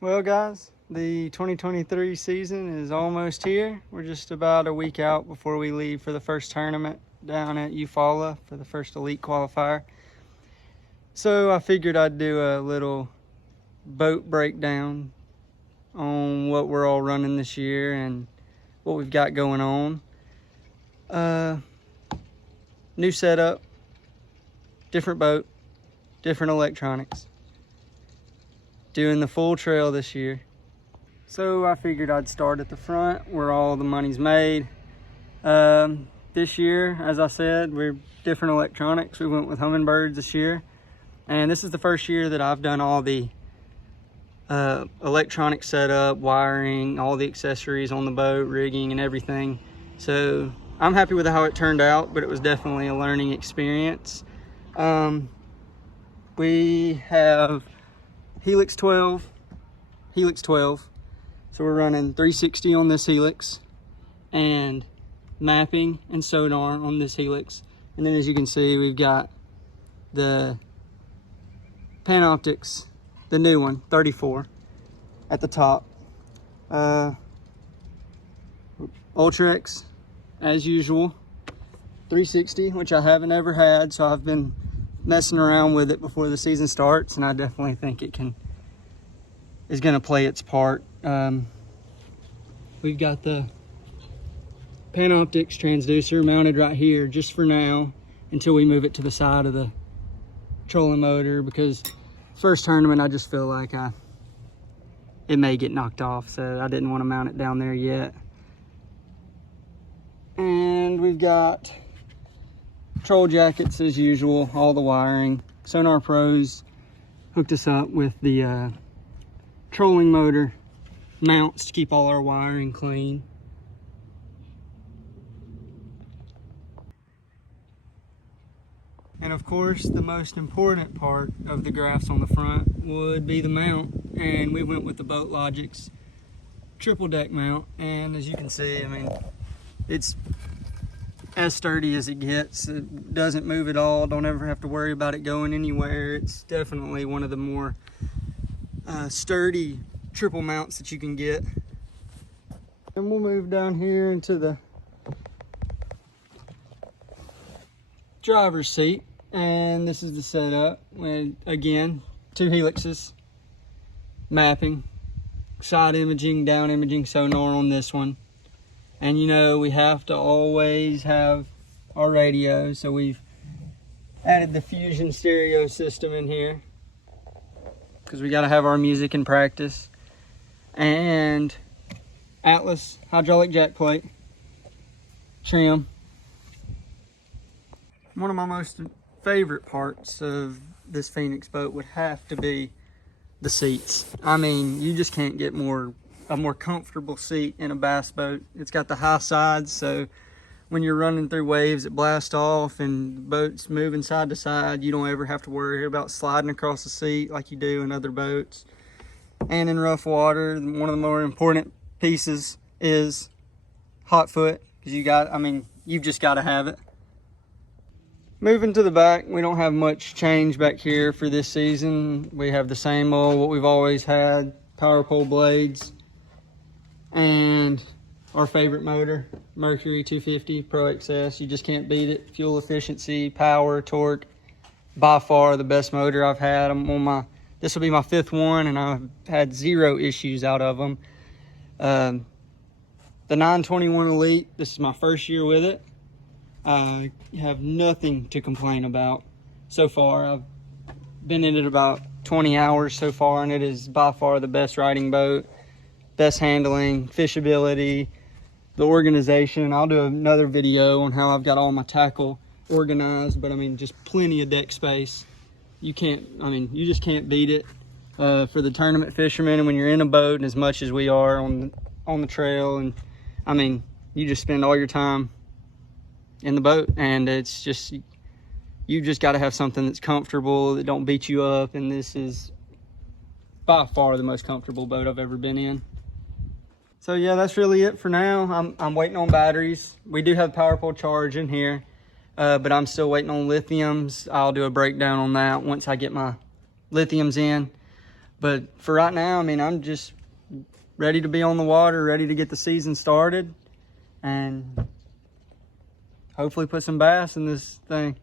Well, guys, the 2023 season is almost here. We're just about a week out before we leave for the first tournament down at Eufaula for the first Elite Qualifier. So I figured I'd do a little boat breakdown on what we're all running this year and what we've got going on. New setup, different boat, different electronics. Doing the full trail this year. So I figured I'd start at the front where all the money's made. This year, as I said, we're different electronics. We went with Humminbirds this year. And this is the first year that I've done all the electronic setup, wiring, all the accessories on the boat, rigging and everything. So I'm happy with how it turned out, but it was definitely a learning experience. We have Helix 12. So we're running 360 on this Helix and mapping and sonar on this Helix. And then as you can see, we've got the Panoptics, the new one, 34 at the top. Ultrex, as usual, 360, which I haven't ever had, so I've been messing around with it before the season starts, and I definitely think it is going to play its part. We've got the Panoptics transducer mounted right here just for now until we move it to the side of the trolling motor, because first tournament I just feel like it may get knocked off, so I didn't want to mount it down there yet. And we've got troll jackets as usual, all the wiring. Sonar Pros hooked us up with the trolling motor mounts to keep all our wiring clean. And of course, the most important part of the graphs on the front would be the mount. And we went with the Boat Logic's triple deck mount. And as you can see, I mean, it's as sturdy as it gets. It doesn't move at all. Don't ever have to worry about it going anywhere. It's definitely one of the more sturdy triple mounts that you can get. And we'll move down here into the driver's seat, and this is the setup. And again, 2 helixes, mapping, side imaging, down imaging sonar on this one. And you know, we have to always have our radio, so we've added the Fusion stereo system in here because we got to have our music in practice. And Atlas hydraulic jack plate, trim. One of my most favorite parts of this Phoenix boat would have to be the seats. I mean, you just can't get a more comfortable seat in a bass boat. It's got the high sides, so when you're running through waves that blast off and the boat's moving side to side, you don't ever have to worry about sliding across the seat like you do in other boats. And in rough water, one of the more important pieces is hot foot, because you've just got to have it. Moving to the back, we don't have much change back here for this season. We have the same old, what we've always had, power pole blades, and our favorite motor, Mercury 250 Pro XS. You just can't beat it. Fuel efficiency, power, torque, by far the best motor I've had. This will be my 5th one, and I've had 0 issues out of them. The 921 Elite, this is my first year with it. I have nothing to complain about so far. I've been in it about 20 hours so far, and it is by far the best riding boat, best handling, fishability, the organization. I'll do another video on how I've got all my tackle organized, but I mean, just plenty of deck space. You just can't beat it for the tournament fishermen. And when you're in a boat, and as much as we are on the trail, and I mean, you just spend all your time in the boat, and it's just, you just got to have something that's comfortable, that don't beat you up. And this is by far the most comfortable boat I've ever been in. So yeah, that's really it for now. I'm waiting on batteries. We do have power pole charge in here, but I'm still waiting on lithiums. I'll do a breakdown on that once I get my lithiums in. But for right now, I mean, I'm just ready to be on the water, ready to get the season started, and hopefully put some bass in this thing.